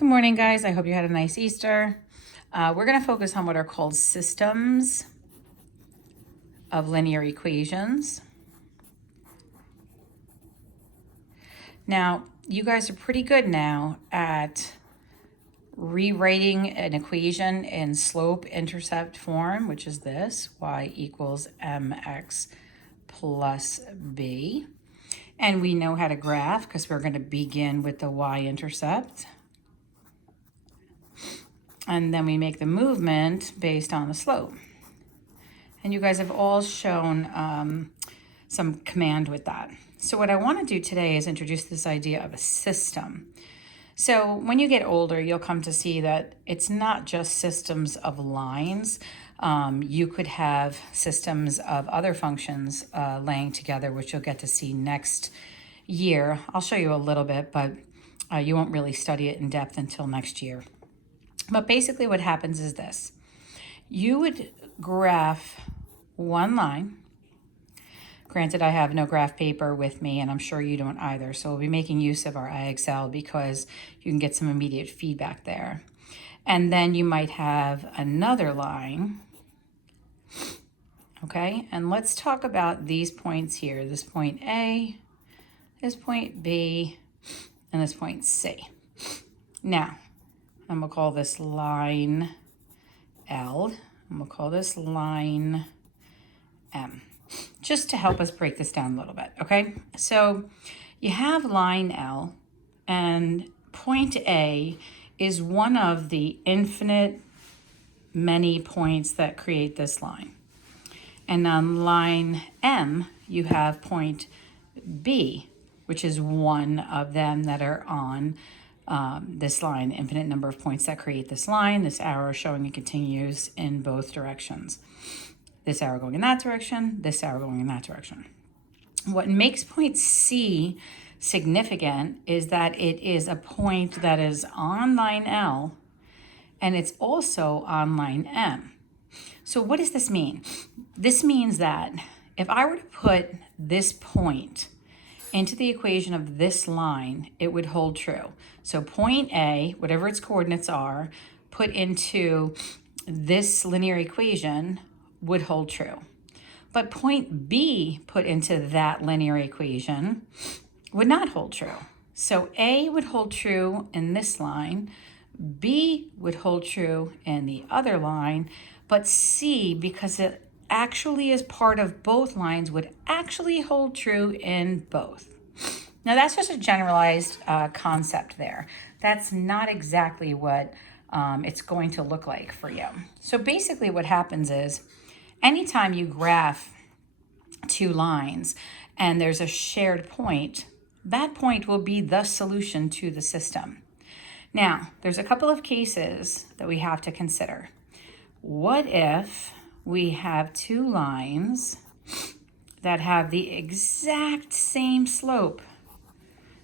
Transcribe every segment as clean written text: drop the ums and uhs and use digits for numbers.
Good morning, guys. I hope you had a nice Easter. We're going to focus on what are called systems of linear equations. Now, you guys are pretty good now at rewriting an equation in slope-intercept form, which is this, y equals mx plus b. And we know how to graph because we're going to begin with the y-intercept. And then we make the movement based on the slope. And you guys have all shown some command with that. So what I want to do today is introduce this idea of a system. So when you get older, you'll come to see that it's not just systems of lines. You could have systems of other functions laying together, which you'll get to see next year. I'll show you a little bit, but you won't really study it in depth until next year. But basically what happens is this. You would graph one line. Granted, I have no graph paper with me, and I'm sure you don't either. So we'll be making use of our iExcel because you can get some immediate feedback there. And then you might have another line. Okay, and let's talk about these points here. This point A, this point B, and this point C. Now, I'm going to call this line L. I'm going to call this line M, just to help us break this down a little bit, okay? So you have line L, and point A is one of the infinite many points that create this line. And on line M, you have point B, which is one of them that are on this line, infinite number of points that create this line. This arrow showing it continues in both directions. This arrow going in that direction, this arrow going in that direction. What makes point C significant is that it is a point that is on line L and it's also on line M. So what does this mean? This means that if I were to put this point into the equation of this line, it would hold true. So point A, whatever its coordinates are, put into this linear equation would hold true. But point B put into that linear equation would not hold true. So A would hold true in this line, B would hold true in the other line, but C, because it actually is part of both lines, would actually hold true in both. Now that's just a generalized concept there. That's not exactly what it's going to look like for you. So basically what happens is anytime you graph two lines and there's a shared point, that point will be the solution to the system. Now, there's a couple of cases that we have to consider. What if we have two lines that have the exact same slope?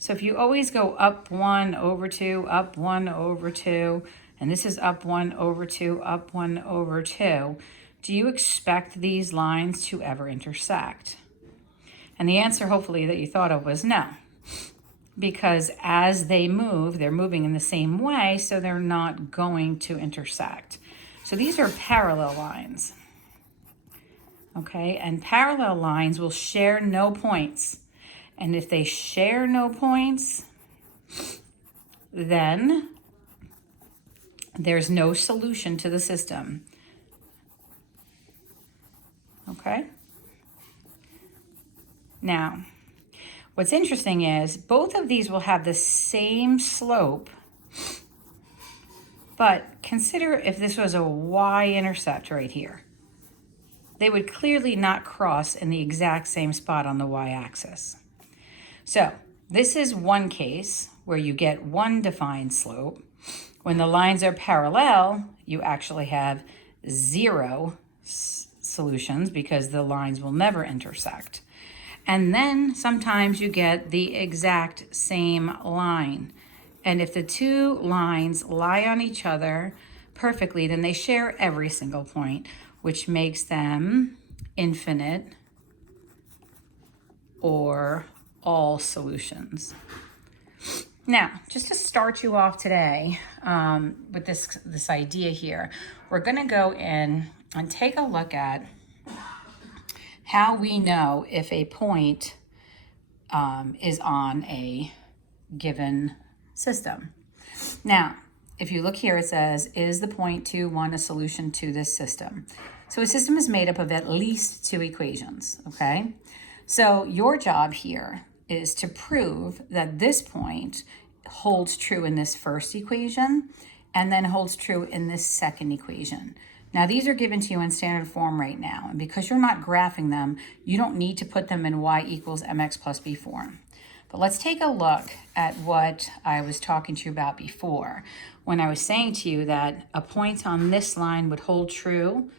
So if you always go up 1 over 2, up 1 over 2, and this is up 1 over 2, up 1 over 2, do you expect these lines to ever intersect? And the answer, hopefully, that you thought of was no. Because as they move, they're moving in the same way, so they're not going to intersect. So these are parallel lines. Okay, and parallel lines will share no points. And if they share no points, then there's no solution to the system. Okay? Now, what's interesting is both of these will have the same slope, but consider if this was a y-intercept right here. They would clearly not cross in the exact same spot on the y-axis. So this is one case where you get one defined slope. When the lines are parallel, you actually have zero solutions because the lines will never intersect. And then sometimes you get the exact same line. And if the two lines lie on each other perfectly, then they share every single point, which makes them infinite or all solutions. Now, just to start you off today with this idea here, we're going to go in and take a look at how we know if a point is on a given system. Now, if you look here, it says, is the point 2, 1 a solution to this system? So a system is made up of at least 2 equations, okay? So your job here is to prove that this point holds true in this first equation and then holds true in this second equation. Now, these are given to you in standard form right now, and because you're not graphing them, you don't need to put them in y equals mx plus b form. But let's take a look at what I was talking to you about before when I was saying to you that a point on this line would hold true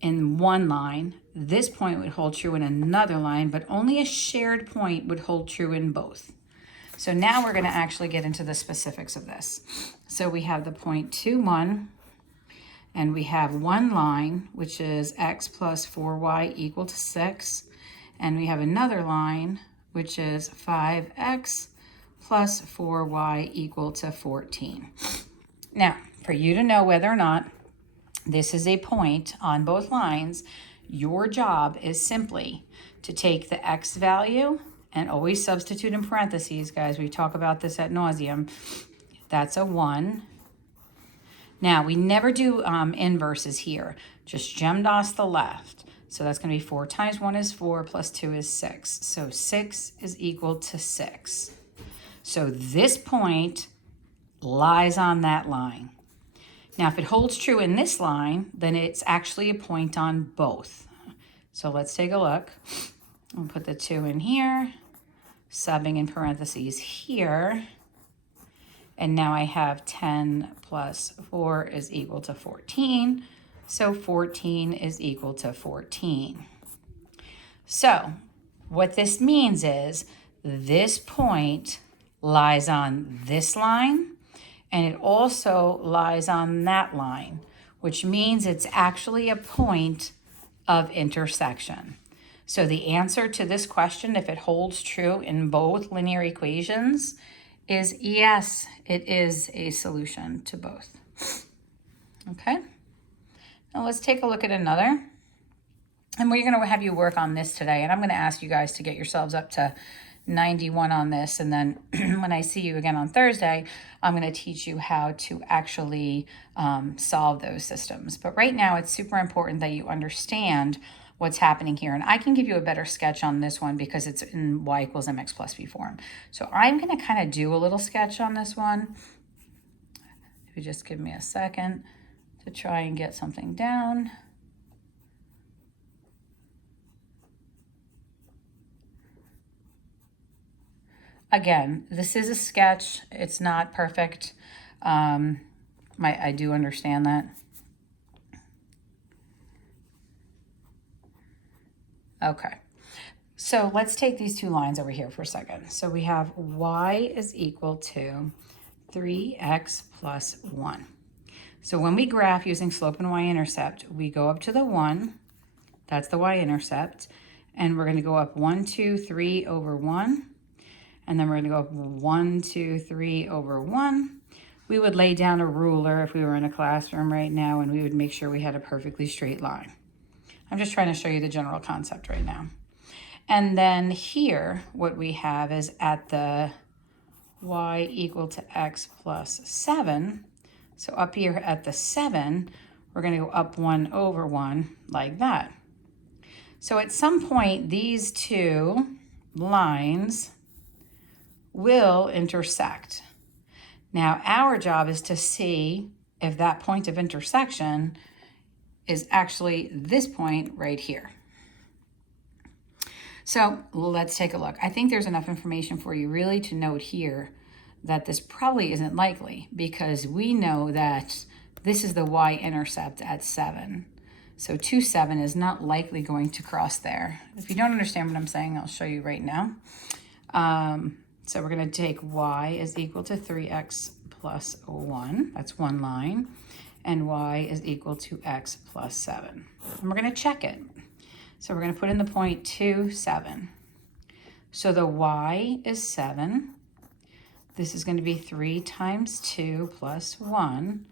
in one line, this point would hold true in another line, but only a shared point would hold true in both. So now we're going to actually get into the specifics of this. So we have the point 2, 1, and we have one line, which is x plus 4y equal to 6, and we have another line, which is 5x plus 4y equal to 14. Now, for you to know whether or not this is a point on both lines, your job is simply to take the x value and always substitute in parentheses, guys. We talk about this ad nauseum. That's a 1. Now, we never do inverses here, just GEMDAS the left. So that's going to be 4 times 1 is 4 plus 2 is 6. So 6 is equal to 6. So this point lies on that line. Now, if it holds true in this line, then it's actually a point on both. So let's take a look. I'll put the 2 in here, subbing in parentheses here. And now I have 10 plus 4 is equal to 14. So 14 is equal to 14. So what this means is this point lies on this line, and it also lies on that line, which means it's actually a point of intersection. So the answer to this question, if it holds true in both linear equations, is yes, it is a solution to both. Okay, now let's take a look at another. And we're going to have you work on this today, and I'm going to ask you guys to get yourselves up to 91 on this, and then when I see you again on Thursday, I'm going to teach you how to actually solve those systems. But right now, it's super important that you understand what's happening here, and I can give you a better sketch on this one because it's in y equals mx plus b form. So I'm going to kind of do a little sketch on this one. If you just give me a second to try and get something down. Again, this is a sketch. It's not perfect. I do understand that. Okay, so let's take these two lines over here for a second. So we have y is equal to 3x plus 1. So when we graph using slope and y-intercept, we go up to the 1. That's the y-intercept. And we're going to go up 1, 2, 3 over 1. And then we're going to go up 1, 2, 3 over 1. We would lay down a ruler if we were in a classroom right now, and we would make sure we had a perfectly straight line. I'm just trying to show you the general concept right now. And then here, what we have is at the y equal to x plus 7. So up here at the 7, we're going to go up 1 over 1 like that. So at some point, these two lines will intersect. Now, our job is to see if that point of intersection is actually this point right here. So let's take a look. I think there's enough information for you really to note here that this probably isn't likely, because we know that this is the y-intercept at 7. So 2, 7 is not likely going to cross there. If you don't understand what I'm saying, I'll show you right now. So we're going to take y is equal to 3x plus 1. That's one line. And y is equal to x plus 7. And we're going to check it. So we're going to put in the point 2, 7. So the y is 7. This is going to be 3 times 2 plus 1.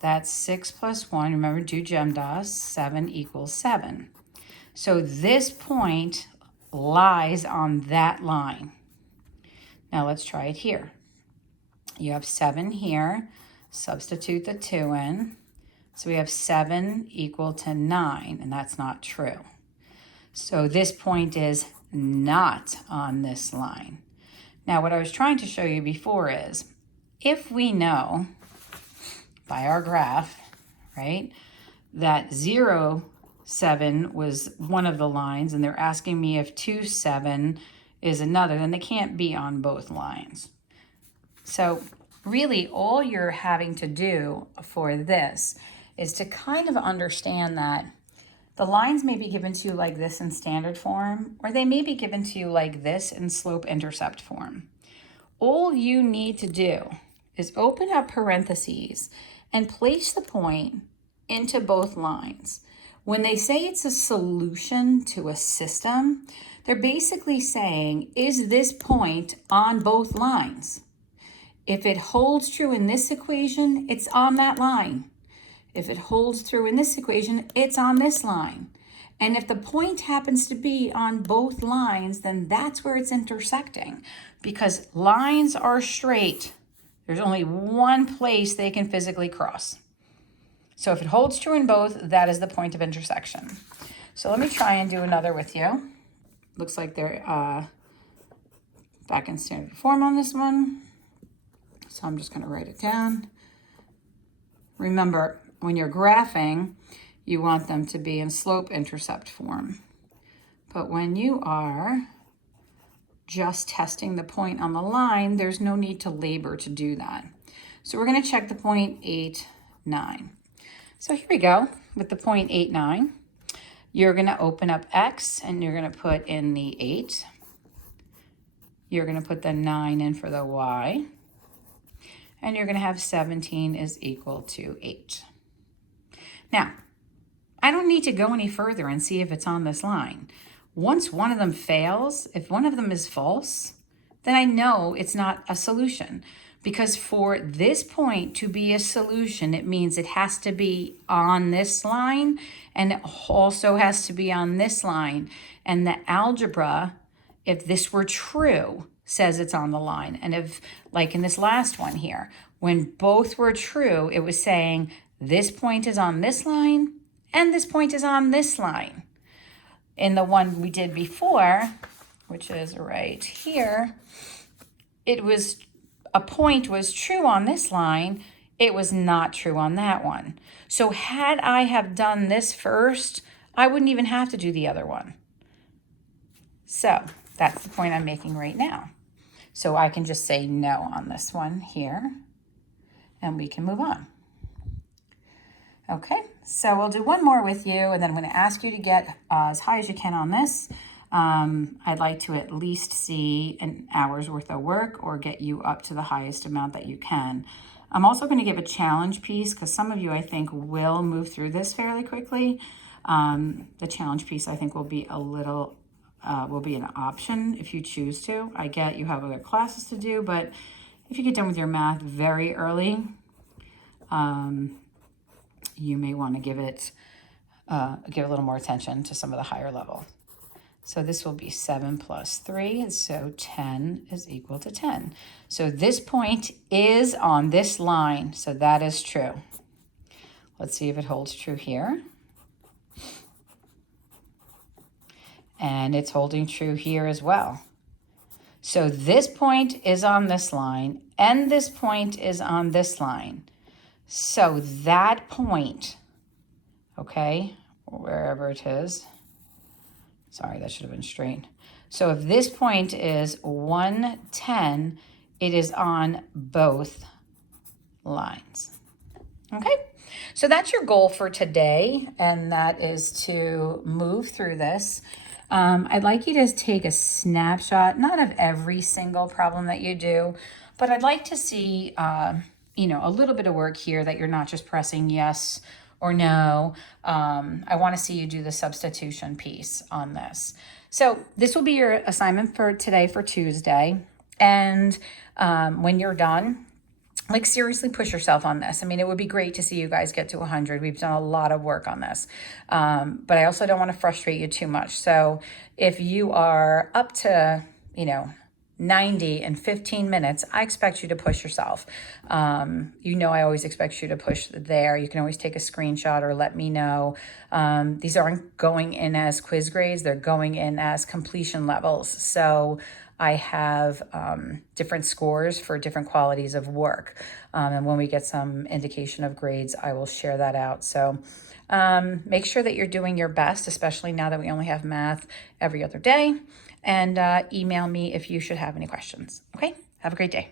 That's 6 plus 1. Remember, do GEMDAS. 7 equals 7. So this point lies on that line. Now let's try it here. You have 7 here. Substitute the 2 in. So we have 7 equal to 9, and that's not true. So this point is not on this line. Now, what I was trying to show you before is, if we know by our graph, right, that 0, 7 was one of the lines, and they're asking me if 2, 7 is another, then they can't be on both lines. So really, all you're having to do for this is to kind of understand that the lines may be given to you like this in standard form, or they may be given to you like this in slope-intercept form. All you need to do is open up parentheses and place the point into both lines. When they say it's a solution to a system, they're basically saying, is this point on both lines? If it holds true in this equation, it's on that line. If it holds true in this equation, it's on this line. And if the point happens to be on both lines, then that's where it's intersecting, because lines are straight. There's only one place they can physically cross. So if it holds true in both, that is the point of intersection. So let me try and do another with you. Looks like they're back in standard form on this one. So I'm just going to write it down. Remember, when you're graphing, you want them to be in slope-intercept form. But when you are just testing the point on the line, there's no need to labor to do that. So we're going to check the point 8, 9. So here we go with the point 8, 9. You're going to open up X and you're going to put in the 8. You're going to put the 9 in for the Y. And you're going to have 17 is equal to 8. Now, I don't need to go any further and see if it's on this line. Once one of them fails, if one of them is false, then I know it's not a solution. Because for this point to be a solution, it means it has to be on this line, and it also has to be on this line. And the algebra, if this were true, says it's on the line. And if, like in this last one here, when both were true, it was saying this point is on this line and this point is on this line. In the one we did before, which is right here, it was a point was true on this line, it was not true on that one. So had I have done this first, I wouldn't even have to do the other one. So that's the point I'm making right now. So I can just say no on this one here, and we can move on. Okay, so we'll do one more with you, and then I'm going to ask you to get as high as you can on this. I'd like to at least see an hour's worth of work or get you up to the highest amount that you can. I'm also going to give a challenge piece because some of you, I think, will move through this fairly quickly. The challenge piece, I think, will be a little, will be an option if you choose to. I get you have other classes to do, but if you get done with your math very early, you may want to give it, give a little more attention to some of the higher level. So this will be 7 plus 3, and so 10 is equal to 10. So this point is on this line, so that is true. Let's see if it holds true here. And it's holding true here as well. So this point is on this line, and this point is on this line. So that point, okay, wherever it is, sorry, that should have been straight. So if this point is 110, it is on both lines. Okay, so that's your goal for today, and that is to move through this. I'd like you to take a snapshot, not of every single problem that you do, but I'd like to see, you know, a little bit of work here that you're not just pressing yes or no. I want to see you do the substitution piece on this. So this will be your assignment for today, for Tuesday. And when you're done, like seriously push yourself on this. I mean, it would be great to see you guys get to 100. We've done a lot of work on this, but I also don't want to frustrate you too much. So if you are up to, 90 in 15 minutes, I expect you to push yourself. I always expect you to push there. You can always take a screenshot or let me know. These aren't going in as quiz grades. They're going in as completion levels. So I have different scores for different qualities of work. And when we get some indication of grades, I will share that out. So make sure that you're doing your best, especially now that we only have math every other day. And email me if you should have any questions. Okay, have a great day.